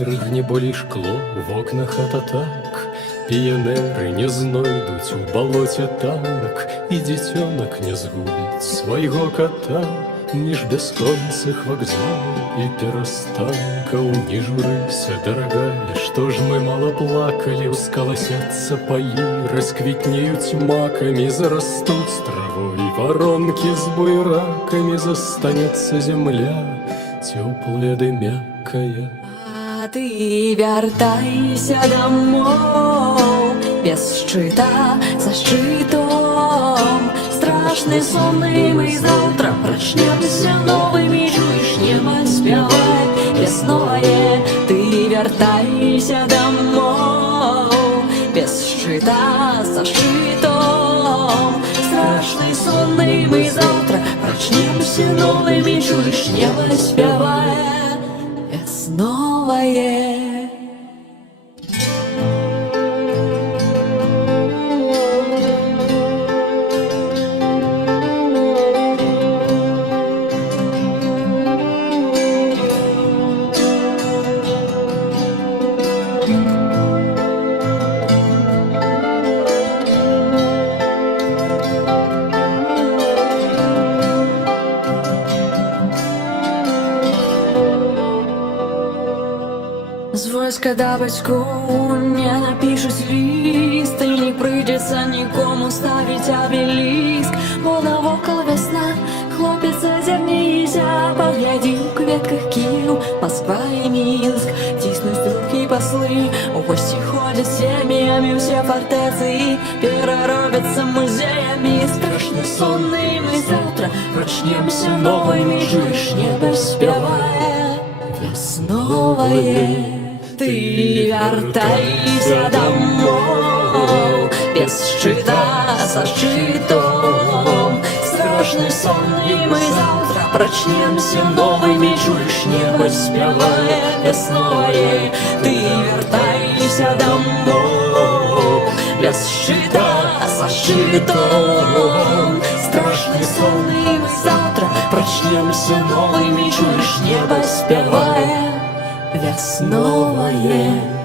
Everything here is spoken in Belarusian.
дрыгне болей шкло в окнах от атак. Піянери не знойдуць у балоце танк, і дзіцёнак не згубіць свайго кота між бясконцых вакзалаў і перастанкаў. Не журыся, дарагая, што ж мы мала плакалі, ускаласяцца паі, расквітнеюць макамі, зарастуць травой воронкі з буйракамі, застанецца зямля цёплая ды мяккая. А ты вяртайся домой без шчыта, за шчытом. Страшны сонны мы завтра прачнемся новымі, чуеш, неба спявай весное. Ты вяртайся домой без шчыта, за шчытом. Страшны сонны мы завтра прачнемся новымі, чуеш, неба спявай весное. З войска да бацькоў не напішуць ліст, і не прыйдзецца нікому ставіць абеліск, бо навокал вясна, хлопец азірніся, паглядзі ў кветках Кіеў, Масква і Мінск. Ціснуць рукі паслы, у госці ходзяць сем'ямі, усе фартэцы пераробяцца музеямі. Страшны сонны мы завтра прачнемся новымі, чуеш, неба спявае весновое. Ты вяртайся домой без шчыта, за шчытом. Страшны сонны мы завтра прачнемся новымі, чуеш, неба спявае весное. Ты вяртайся домой без шчыта, за шчытом. Страшны сонны мы завтра прачнемся новымі, чуеш, неба спявае весновое.